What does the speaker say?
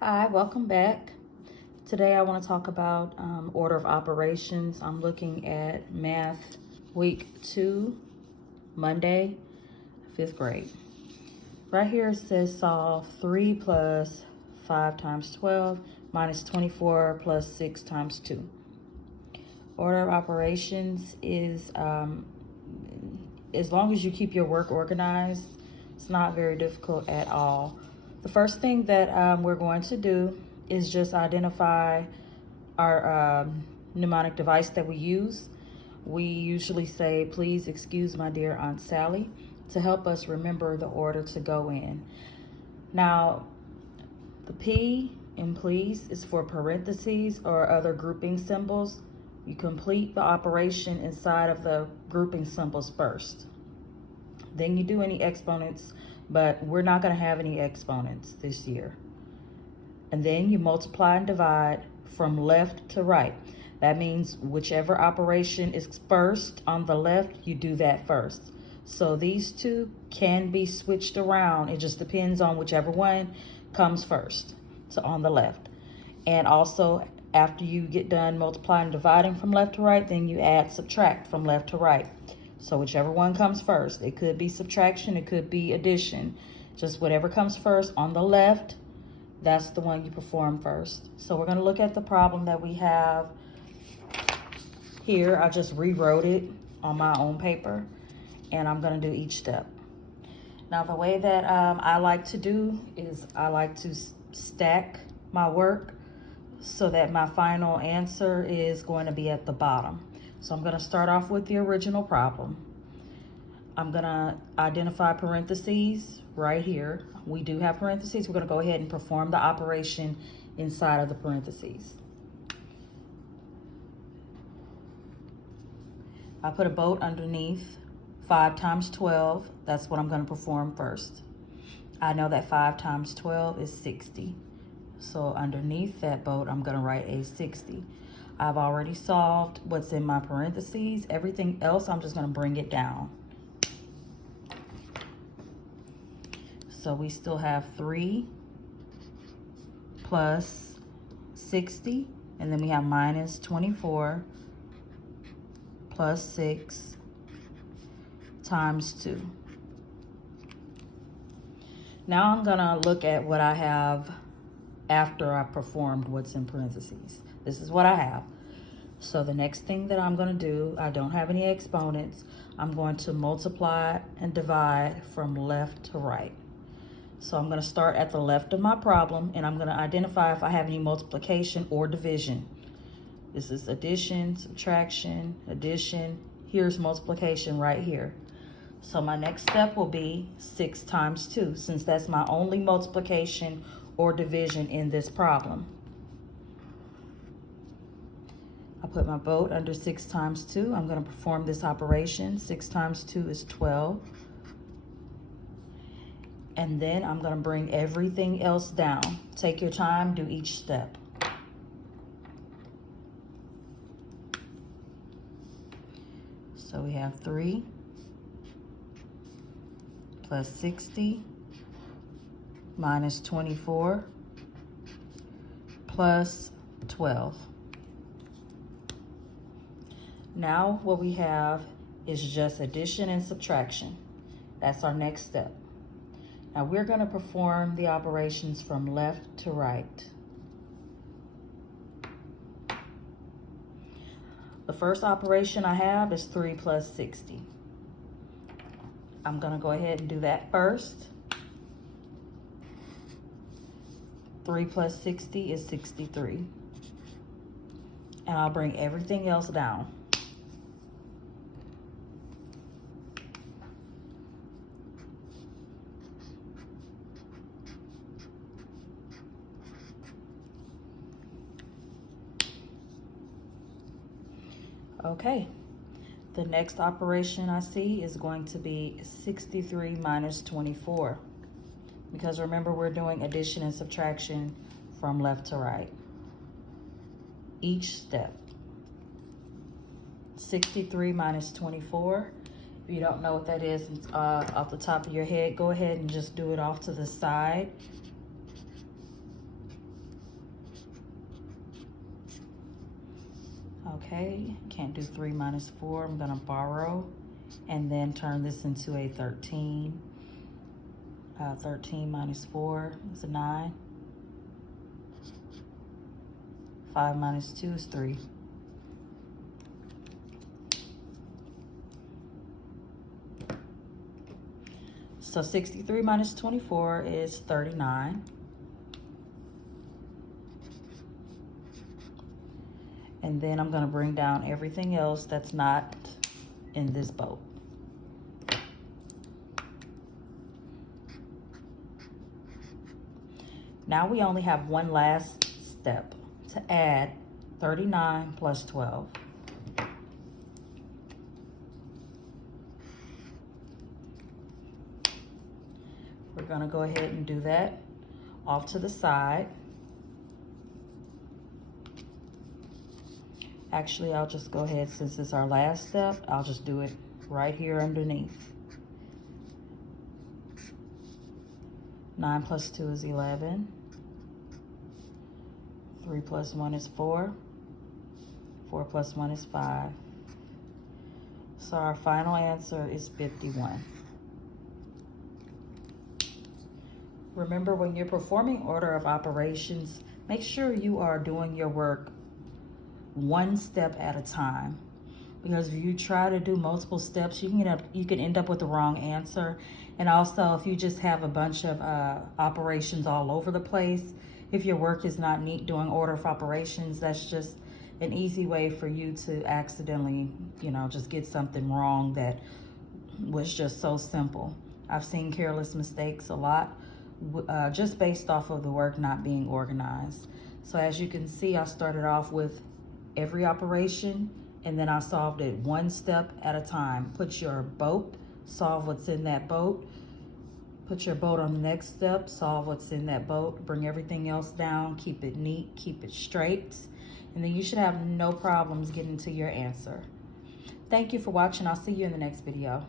Hi, welcome back. Today I want to talk about order of operations. I'm looking at math week 2, Monday, 5th grade. Right here it says solve 3 plus 5 times 12 minus 24 plus 6 times 2. Order of operations is, as long as you keep your work organized, it's not very difficult at all. The first thing that we're going to do is just identify our mnemonic device that we use. We usually say, please excuse my dear Aunt Sally, to help us remember the order to go in. Now, the P in please is for parentheses or other grouping symbols. You complete the operation inside of the grouping symbols first. Then you do any exponents, but we're not going to have any exponents this year. And then you multiply and divide from left to right. That means whichever operation is first on the left, you do that first. So these two can be switched around. It just depends on whichever one comes first, so on the left. And also, after you get done multiplying and dividing from left to right, then you add, subtract from left to right. So whichever one comes first. It could be subtraction, it could be addition. Just whatever comes first on the left, that's the one you perform first. So we're going to look at the problem that we have here. I just rewrote it on my own paper, and I'm going to do each step. Now, the way that I like to do is I like to stack my work so that my final answer is going to be at the bottom. So I'm going to start off with the original problem. I'm going to identify parentheses right here. We do have parentheses. We're going to go ahead and perform the operation inside of the parentheses. I put a boat underneath 5 times 12. That's what I'm going to perform first. I know that 5 times 12 is 60. So underneath that boat, I'm going to write a 60. I've already solved what's in my parentheses. Everything else, I'm just going to bring it down. So we still have 3 plus 60, and then we have minus 24 plus 6 times 2. Now I'm gonna look at what I have after I performed what's in parentheses. This is what I have. So the next thing that I'm gonna do, I don't have any exponents. I'm going to multiply and divide from left to right. So I'm going to start at the left of my problem, and I'm going to identify if I have any multiplication or division. This is addition, subtraction, addition. Here's multiplication right here. So my next step will be 6 times 2, since that's my only multiplication or division in this problem. I put my boat under 6 times 2. I'm going to perform this operation. 6 times 2 is 12. And then I'm going to bring everything else down. Take your time, do each step. So we have 3 plus 60 minus 24 plus 12. Now what we have is just addition and subtraction. That's our next step. Now we're going to perform the operations from left to right. The first operation I have is 3 plus 60. I'm going to go ahead and do that first. 3 plus 60 is 63. And I'll bring everything else down. Okay, the next operation I see is going to be 63 minus 24. Because remember, we're doing addition and subtraction from left to right. Each step. 63 minus 24. If you don't know what that is off the top of your head, go ahead and just do it off to the side. Okay, can't do 3 minus 4. I'm gonna borrow and then turn this into a 13. 13 minus 4 is a 9. 5 minus 2 is 3. So 63 minus 24 is 39. And then I'm gonna bring down everything else that's not in this boat. Now we only have one last step to add 39 plus 12. We're gonna go ahead and do that off to the side. Actually, I'll just go ahead, since it's our last step, I'll just do it right here underneath. 9 plus 2 is 11. 3 plus 1 is 4. 4 plus 1 is 5. So our final answer is 51. Remember, when you're performing order of operations, make sure you are doing your work one step at a time. Because if you try to do multiple steps, you can end up with the wrong answer. And also, if you just have a bunch of operations all over the place, if your work is not neat doing order of operations, that's just an easy way for you to accidentally, just get something wrong that was just so simple. I've seen careless mistakes a lot, just based off of the work not being organized. So as you can see, I started off with every operation, and then I solved it one step at a time. Put your boat, solve what's in that boat. Put your boat on the next step, solve what's in that boat. Bring everything else down, keep it neat, keep it straight. And then you should have no problems getting to your answer. Thank you for watching. I'll see you in the next video.